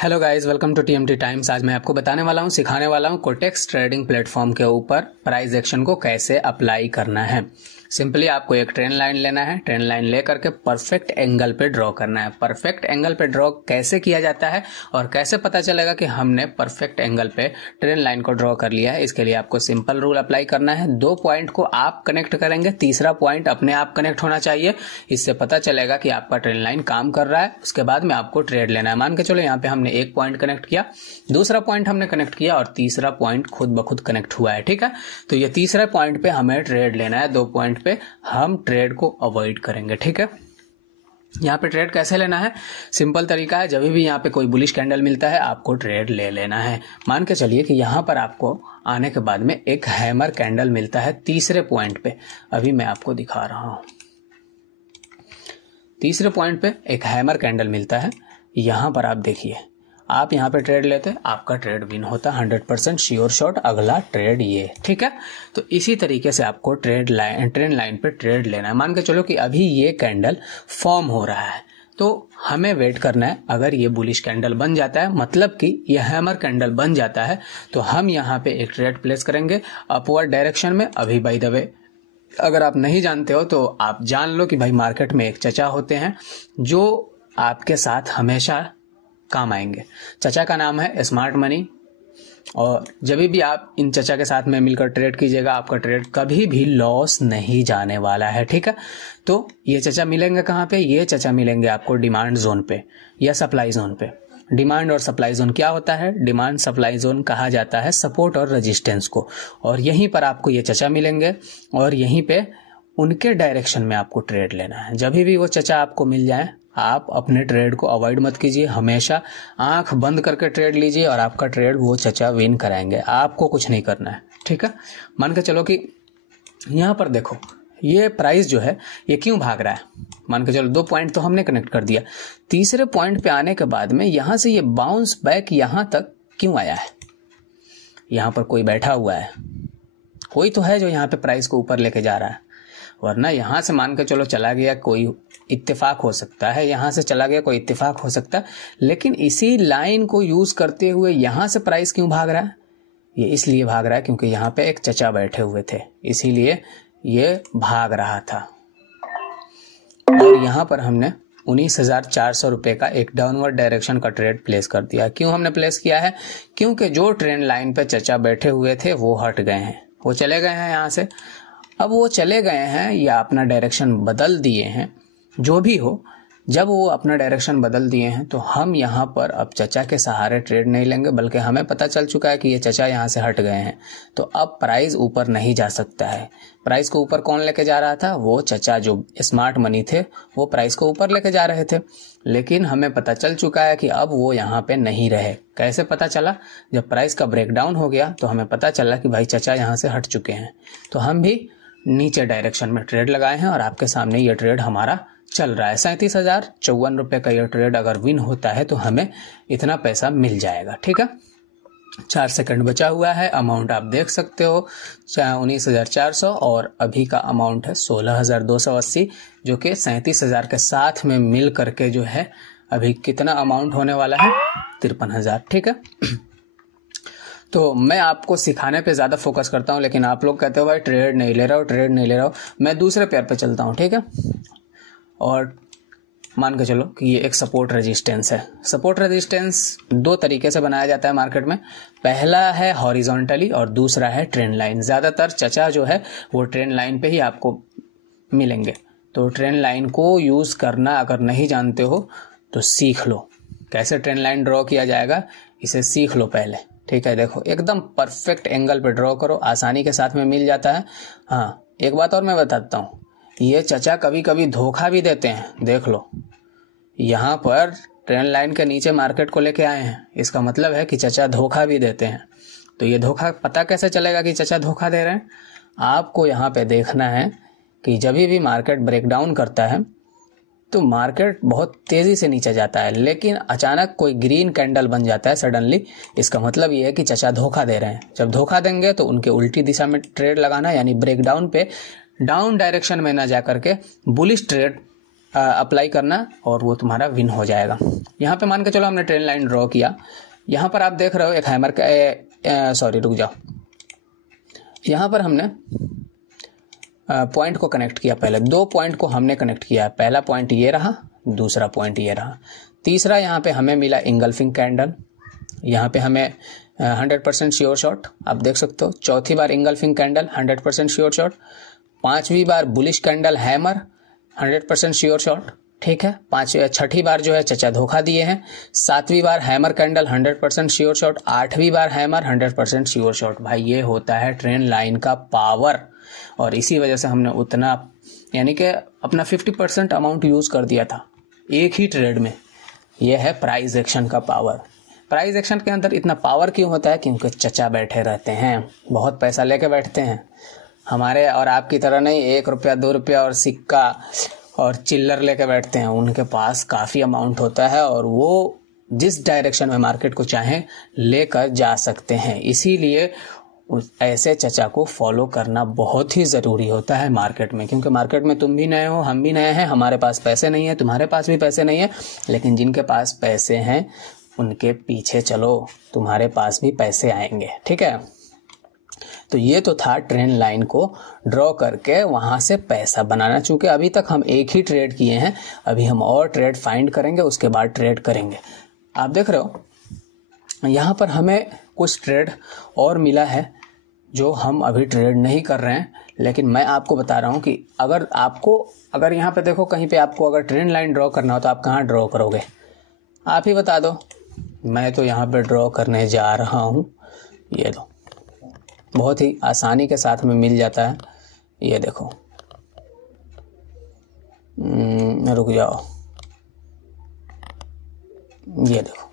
Hello guys, welcome to TMT times. आज मैं आपको बताने वाला हूँ, सिखाने वाला हूँ कोटेक्स ट्रेडिंग प्लेटफॉर्म के ऊपर प्राइस एक्शन को कैसे अप्लाई करना है। सिंपली आपको एक ट्रेंड लाइन लेना है। ट्रेंड लाइन लेकर के परफेक्ट एंगल पे ड्रॉ करना है। परफेक्ट एंगल पे ड्रॉ कैसे किया जाता है और कैसे पता चलेगा कि हमने परफेक्ट एंगल पे ट्रेंड लाइन को ड्रॉ कर लिया है, इसके लिए आपको सिंपल रूल अप्लाई करना है। 2 पॉइंट को आप कनेक्ट करेंगे, तीसरा पॉइंट अपने आप कनेक्ट होना चाहिए। इससे पता चलेगा कि आपका ट्रेंड लाइन काम कर रहा है। उसके बाद में आपको ट्रेड लेना है। मान के चलो यहाँ पे हमने एक पॉइंट कनेक्ट किया, दूसरा पॉइंट हमने कनेक्ट किया और तीसरा पॉइंट खुद ब खुद कनेक्ट हुआ है। ठीक है, तो ये तीसरा पॉइंट पे हमें ट्रेड लेना है। 2 पॉइंट पे हम ट्रेड को अवॉइड करेंगे। ठीक है, यहाँ पे ट्रेड कैसे लेना है, सिंपल तरीका है। जब भी यहाँ पे कोई बुलिश कैंडल मिलता है आपको ट्रेड ले लेना है। मान के चलिए कि यहाँ पर आपको आने के बाद में एक हैमर कैंडल मिलता है तीसरे पॉइंट पे। अभी मैं आपको दिखा रहा हूं, तीसरे पॉइंट पे एक हैमर कैंडल मिलता है। यहाँ पर आप देखिए, आप यहाँ पे ट्रेड लेते, आपका ट्रेड विन होता 100% श्योर शॉट। अगला ट्रेड ये, ठीक है। तो इसी तरीके से आपको ट्रेंड लाइन पे ट्रेड लेना है। मान के चलो कि अभी ये कैंडल फॉर्म हो रहा है, तो हमें वेट करना है। अगर ये बुलिश कैंडल बन जाता है, मतलब कि ये हैमर कैंडल बन जाता है, तो हम यहाँ पे एक ट्रेड प्लेस करेंगे अपवर्ड डायरेक्शन में। अभी बाय द वे, अगर आप नहीं जानते हो तो आप जान लो कि भाई मार्केट में एक चचा होते हैं जो आपके साथ हमेशा काम आएंगे। चचा का नाम है स्मार्ट मनी, और जब भी आप इन चचा के साथ में मिलकर ट्रेड कीजिएगा, आपका ट्रेड कभी भी लॉस नहीं जाने वाला है। ठीक है, तो ये चचा मिलेंगे कहाँ पे? ये चचा मिलेंगे आपको डिमांड जोन पे या सप्लाई जोन पे। डिमांड और सप्लाई जोन क्या होता है? डिमांड सप्लाई जोन कहा जाता है सपोर्ट और रेजिस्टेंस को, और यहीं पर आपको ये चचा मिलेंगे और यहीं पे उनके डायरेक्शन में आपको ट्रेड लेना है। जब भी वो चचा आपको मिल जाए, आप अपने ट्रेड को अवॉइड मत कीजिए, हमेशा आंख बंद करके ट्रेड लीजिए और आपका ट्रेड वो चचा विन कराएंगे। आपको कुछ नहीं करना है। ठीक है, मान के चलो कि यहाँ पर देखो, ये प्राइस जो है ये क्यों भाग रहा है। मान के चलो 2 पॉइंट तो हमने कनेक्ट कर दिया, तीसरे पॉइंट पे आने के बाद में यहां से ये बाउंस बैक यहां तक क्यों आया है? यहां पर कोई बैठा हुआ है, कोई तो है जो यहाँ पे प्राइस को ऊपर लेके जा रहा है। वरना यहां से मान के चलो चला गया, कोई इत्तेफाक हो सकता है, यहां से चला गया कोई इत्तेफाक हो सकता है, लेकिन इसी लाइन को यूज करते हुए यहां से प्राइस क्यों भाग रहा है? ये इसलिए भाग रहा है क्योंकि यहाँ पे एक चचा बैठे हुए थे, इसीलिए ये भाग रहा था। और यहाँ पर हमने 19,400 रुपए का एक डाउनवर्ड डायरेक्शन का ट्रेड प्लेस कर दिया। क्यों हमने प्लेस किया है? क्योंकि जो ट्रेंड लाइन पे चचा बैठे हुए थे वो हट गए हैं, वो चले गए हैं यहाँ से। अब वो चले गए हैं या अपना डायरेक्शन बदल दिए हैं, जो भी हो, जब वो अपना डायरेक्शन बदल दिए हैं तो हम यहाँ पर अब चचा के सहारे ट्रेड नहीं लेंगे, बल्कि हमें पता चल चुका है कि ये चचा यहाँ से हट गए हैं, तो अब प्राइस ऊपर नहीं जा सकता है। प्राइस को ऊपर कौन लेके जा रहा था? वो चचा जो स्मार्ट मनी थे, वो प्राइस को ऊपर लेके जा रहे थे। लेकिन हमें पता चल चुका है कि अब वो यहाँ पे नहीं रहे। कैसे पता चला? जब प्राइस का ब्रेकडाउन हो गया तो हमें पता चला कि भाई चचा यहाँ से हट चुके हैं, तो हम भी नीचे डायरेक्शन में ट्रेड लगाए हैं और आपके सामने ये ट्रेड हमारा चल रहा है। 37,054 रुपए का ये ट्रेड अगर विन होता है तो हमें इतना पैसा मिल जाएगा। ठीक है, 4 सेकंड बचा हुआ है। अमाउंट आप देख सकते हो 19,400 और अभी का अमाउंट है 16,280, जो कि 37,000 के साथ में मिल करके जो है अभी कितना अमाउंट होने वाला है? 53,000। ठीक है, तो मैं आपको सिखाने पे ज्यादा फोकस करता हूं, लेकिन आप लोग कहते हो भाई ट्रेड नहीं ले रहा हो, ट्रेड नहीं ले रहा हो। मैं दूसरे पेयर पे चलता हूं। ठीक है, और मान के चलो कि ये एक सपोर्ट रेजिस्टेंस है। सपोर्ट रेजिस्टेंस 2 तरीके से बनाया जाता है मार्केट में। पहला है हॉरिजॉन्टली और दूसरा है ट्रेंड लाइन। ज्यादातर चचा जो है वो ट्रेंड लाइन पे ही आपको मिलेंगे, तो ट्रेंड लाइन को यूज करना अगर नहीं जानते हो तो सीख लो, कैसे ट्रेंड लाइन ड्रॉ किया जाएगा, इसे सीख लो पहले। ठीक है, देखो एकदम परफेक्ट एंगल पे ड्रॉ करो, आसानी के साथ में मिल जाता है। हाँ, एक बात और मैं बताता हूँ, ये चचा कभी कभी धोखा भी देते हैं। देख लो, यहाँ पर ट्रेंड लाइन के नीचे मार्केट को लेके आए हैं, इसका मतलब है कि चचा धोखा भी देते हैं। तो ये धोखा पता कैसे चलेगा कि चचा धोखा दे रहे हैं? आपको यहाँ पे देखना है कि जब भी मार्केट ब्रेकडाउन करता है तो मार्केट बहुत तेजी से नीचे जाता है, लेकिन अचानक कोई ग्रीन कैंडल बन जाता है सडनली, इसका मतलब ये है कि चचा धोखा दे रहे हैं। जब धोखा देंगे तो उनके उल्टी दिशा में ट्रेड लगाना, यानी ब्रेकडाउन पे डाउन डायरेक्शन में ना जा करके बुलिश ट्रेड अप्लाई करना और वो तुम्हारा विन हो जाएगा। यहाँ पे मान के चलो हमने ट्रेंड लाइन ड्रॉ किया, यहाँ पर आप देख रहे हो एक हैमर का सॉरी रुक जाओ, यहाँ पर हमने पॉइंट को कनेक्ट किया। पहले 2 पॉइंट को हमने कनेक्ट किया, पहला पॉइंट ये रहा, दूसरा पॉइंट ये रहा, तीसरा यहाँ पे हमें मिला इंगल्फिंग कैंडल, यहाँ पे हमें 100% श्योर शॉट आप देख सकते हो, चौथी बार इंगल्फिंग कैंडल 100% श्योर शॉट, 5वीं बार bullish candle hammer 100% sure shot, ठीक है, 6ठी बार जो है चचा धोखा दिए हैं, 7वीं बार हैमर कैंडल 100% श्योर शॉट, 8वीं बार हैमर 100% श्योर शॉट। भाई ये होता है ट्रेंड लाइन का पावर, और इसी वजह से हमने उतना यानी कि अपना 50% अमाउंट यूज कर दिया था एक ही ट्रेड में। यह है प्राइस एक्शन का पावर। प्राइस एक्शन के अंदर इतना पावर क्यों होता है? क्योंकि चचा बैठे रहते हैं, बहुत पैसा लेके बैठते हैं, हमारे और आपकी तरह नहीं 1 रुपया 2 रुपया और सिक्का और चिल्लर लेके बैठते हैं। उनके पास काफ़ी अमाउंट होता है और वो जिस डायरेक्शन में मार्केट को चाहें लेकर जा सकते हैं। इसीलिए ऐसे चचा को फॉलो करना बहुत ही ज़रूरी होता है मार्केट में, क्योंकि मार्केट में तुम भी नए हो, हम भी नए हैं, हमारे पास पैसे नहीं है, तुम्हारे पास भी पैसे नहीं है, लेकिन जिनके पास पैसे हैं उनके पीछे चलो, तुम्हारे पास भी पैसे आएंगे। ठीक है, तो ये तो था ट्रेंड लाइन को ड्रॉ करके वहां से पैसा बनाना। चूंकि अभी तक हम एक ही ट्रेड किए हैं, अभी हम और ट्रेड फाइंड करेंगे, उसके बाद ट्रेड करेंगे। आप देख रहे हो यहाँ पर हमें कुछ ट्रेड और मिला है जो हम अभी ट्रेड नहीं कर रहे हैं, लेकिन मैं आपको बता रहा हूँ कि अगर यहाँ पे देखो कहीं पे आपको अगर ट्रेंड लाइन ड्रॉ करना हो तो आप कहाँ ड्रॉ करोगे? आप ही बता दो। मैं तो यहाँ पे ड्रॉ करने जा रहा हूँ, ये दो, बहुत ही आसानी के साथ में मिल जाता है। ये देखो, रुक जाओ, ये देखो,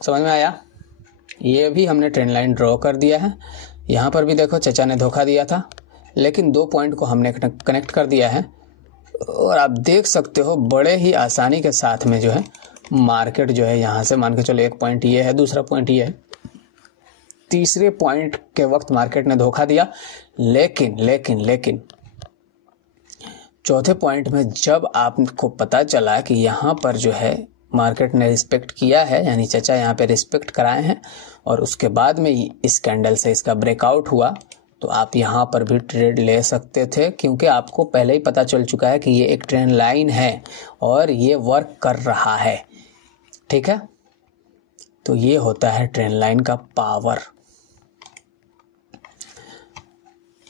समझ में आया? ये भी हमने ट्रेंड लाइन ड्रॉ कर दिया है। यहाँ पर भी देखो चचा ने धोखा दिया था, लेकिन 2 पॉइंट को हमने कनेक्ट कर दिया है और आप देख सकते हो बड़े ही आसानी के साथ में जो है मार्केट जो है यहाँ से मान के चलो 1 पॉइंट ये है, दूसरा पॉइंट ये है, तीसरे पॉइंट के वक्त मार्केट ने धोखा दिया, लेकिन चौथे पॉइंट में जब आपको पता चला कि यहाँ पर जो है मार्केट ने रिस्पेक्ट किया है, यानी चचा यहाँ पे रिस्पेक्ट कराए हैं और उसके बाद में इस कैंडल से इसका ब्रेकआउट हुआ, तो आप यहाँ पर भी ट्रेड ले सकते थे, क्योंकि आपको पहले ही पता चल चुका है कि ये एक ट्रेंड लाइन है और ये वर्क कर रहा है। ठीक है, तो ये होता है ट्रेंड लाइन का पावर।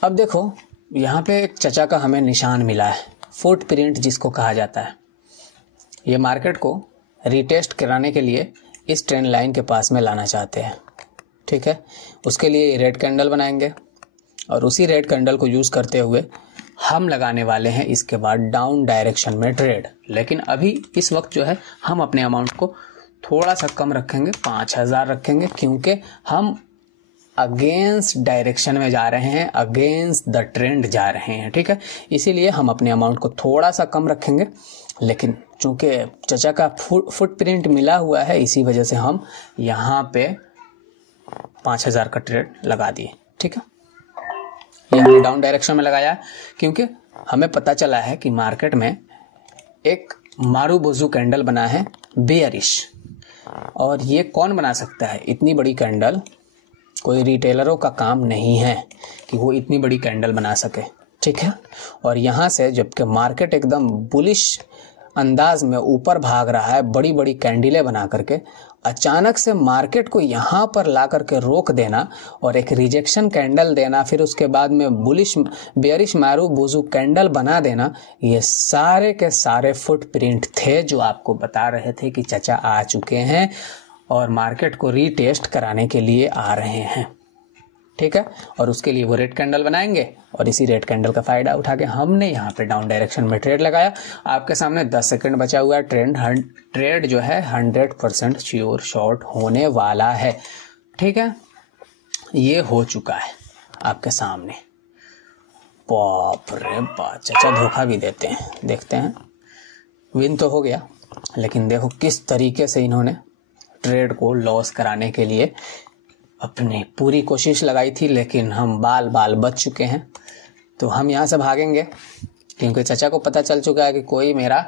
अब देखो यहाँ पे एक चचा का हमें निशान मिला है, फुट प्रिंट जिसको कहा जाता है। ये मार्केट को रीटेस्ट कराने के लिए इस ट्रेंड लाइन के पास में लाना चाहते हैं। ठीक है, उसके लिए रेड कैंडल बनाएंगे और उसी रेड कैंडल को यूज करते हुए हम लगाने वाले हैं इसके बाद डाउन डायरेक्शन में ट्रेड। लेकिन अभी इस वक्त जो है हम अपने अमाउंट को थोड़ा सा कम रखेंगे, 5000 रखेंगे, क्योंकि हम अगेंस्ट डायरेक्शन में जा रहे हैं, अगेंस्ट द ट्रेंड जा रहे हैं। ठीक है, इसीलिए हम अपने अमाउंट को थोड़ा सा कम रखेंगे, लेकिन चूंकि चचा का फुटप्रिंट मिला हुआ है, इसी वजह से हम यहाँ पे 5000 का ट्रेड लगा दिए। ठीक है, ये हमने डाउन डायरेक्शन में लगाया क्योंकि हमें पता चला है कि मार्केट में एक मारूबोजू कैंडल बना है बेयरिश, और ये कौन बना सकता है? इतनी बड़ी कैंडल कोई रिटेलरों का काम नहीं है कि वो इतनी बड़ी कैंडल बना सके। ठीक है, और यहाँ से जबकि मार्केट एकदम बुलिश अंदाज में ऊपर भाग रहा है, बड़ी बड़ी कैंडलें बना करके, अचानक से मार्केट को यहाँ पर ला करके रोक देना और एक रिजेक्शन कैंडल देना, फिर उसके बाद में बुलिश बेयरिश मारूबोजू कैंडल बना देना, ये सारे के सारे फुटप्रिंट थे जो आपको बता रहे थे कि चचा आ चुके हैं और मार्केट को रीटेस्ट कराने के लिए आ रहे हैं। ठीक है, और उसके लिए वो रेड कैंडल बनाएंगे और इसी रेड कैंडल का फायदा उठा के हमने यहाँ पे डाउन डायरेक्शन में ट्रेड लगाया। आपके सामने 10 सेकंड बचा हुआ है, ट्रेड जो है 100% श्योर शॉर्ट होने वाला है। ठीक है, ये हो चुका है आपके सामने। बाप रे बाप, चचा धोखा भी देते हैं। देखते हैं, विन तो हो गया, लेकिन देखो किस तरीके से इन्होंने ट्रेड को लॉस कराने के लिए अपनी पूरी कोशिश लगाई थी, लेकिन हम बाल बच चुके हैं। तो हम यहाँ से भागेंगे क्योंकि चाचा को पता चल चुका है कि कोई मेरा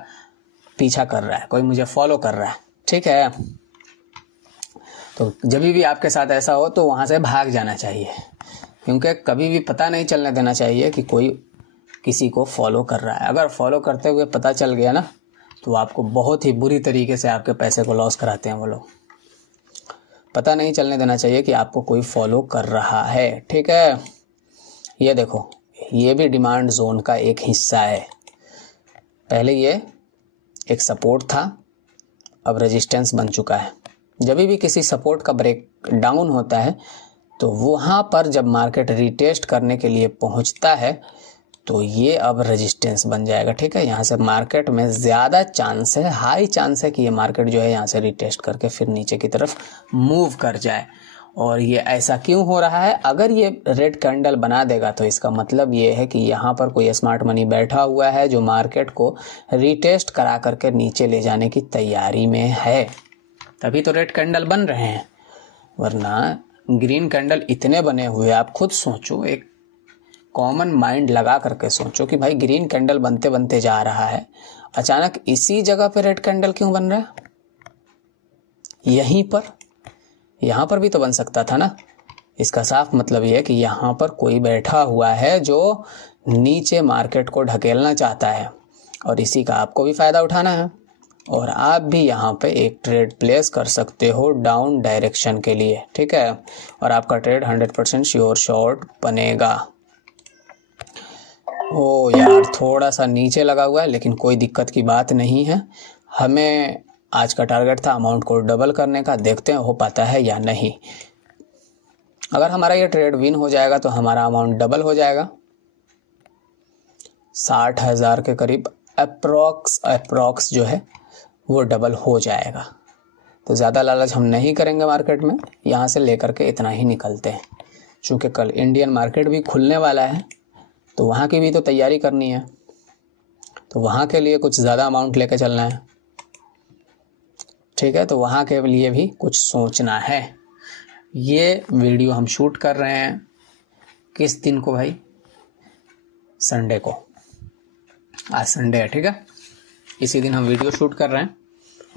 पीछा कर रहा है, कोई मुझे फॉलो कर रहा है, ठीक है। तो जब भी आपके साथ ऐसा हो तो वहां से भाग जाना चाहिए, क्योंकि कभी भी पता नहीं चलने देना चाहिए कि कोई किसी को फॉलो कर रहा है। अगर फॉलो करते हुए पता चल गया ना तो आपको बहुत ही बुरी तरीके से आपके पैसे को लॉस कराते हैं वो लोग। पता नहीं चलने देना चाहिए कि आपको कोई फॉलो कर रहा है, ठीक है। ये देखो, ये भी डिमांड जोन का एक हिस्सा है। पहले ये एक सपोर्ट था, अब रेजिस्टेंस बन चुका है। जब भी किसी सपोर्ट का ब्रेक डाउन होता है तो वहाँ पर जब मार्केट रीटेस्ट करने के लिए पहुँचता है तो ये अब रेजिस्टेंस बन जाएगा, ठीक है। यहाँ से मार्केट में ज़्यादा चांस है, हाई चांस है कि ये मार्केट जो है यहाँ से रीटेस्ट करके फिर नीचे की तरफ मूव कर जाए। और ये ऐसा क्यों हो रहा है? अगर ये रेड कैंडल बना देगा तो इसका मतलब ये है कि यहाँ पर कोई स्मार्ट मनी बैठा हुआ है जो मार्केट को रीटेस्ट करा करके नीचे ले जाने की तैयारी में है, तभी तो रेड कैंडल बन रहे हैं। वरना ग्रीन कैंडल इतने बने हुए, आप खुद सोचो, एक कॉमन माइंड लगा करके सोचो कि भाई ग्रीन कैंडल बनते बनते जा रहा है, अचानक इसी जगह पे रेड कैंडल क्यों बन रहा है? यहीं पर, यहाँ पर भी तो बन सकता था ना। इसका साफ मतलब यह है कि यहाँ पर कोई बैठा हुआ है जो नीचे मार्केट को ढकेलना चाहता है और इसी का आपको भी फायदा उठाना है। और आप भी यहाँ पे एक ट्रेड प्लेस कर सकते हो डाउन डायरेक्शन के लिए, ठीक है। और आपका ट्रेड 100% श्योर शॉर्ट बनेगा। ओ यार, थोड़ा सा नीचे लगा हुआ है लेकिन कोई दिक्कत की बात नहीं है। हमें आज का टारगेट था अमाउंट को डबल करने का, देखते हैं हो पाता है या नहीं। अगर हमारा ये ट्रेड विन हो जाएगा तो हमारा अमाउंट डबल हो जाएगा, 60,000 के करीब अप्रॉक्स जो है वो डबल हो जाएगा। तो ज़्यादा लालच हम नहीं करेंगे मार्केट में, यहाँ से लेकर के इतना ही निकलते हैं। चूँकि कल इंडियन मार्केट भी खुलने वाला है तो वहाँ की भी तो तैयारी करनी है, तो वहाँ के लिए कुछ ज़्यादा अमाउंट लेकर चलना है, ठीक है। तो वहाँ के लिए भी कुछ सोचना है। ये वीडियो हम शूट कर रहे हैं किस दिन को भाई? संडे को। आज संडे है, ठीक है। इसी दिन हम वीडियो शूट कर रहे हैं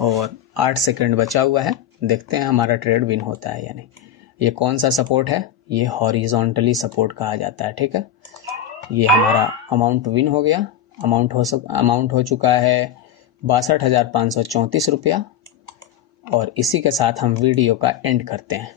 और 8 सेकंड बचा हुआ है। देखते हैं हमारा ट्रेड विन होता है या नहीं। ये कौन सा सपोर्ट है? ये हॉरिजॉन्टली सपोर्ट कहा जाता है, ठीक है। ये हमारा अमाउंट विन हो गया। अमाउंट हो चुका है 62,534 रुपया। और इसी के साथ हम वीडियो का एंड करते हैं।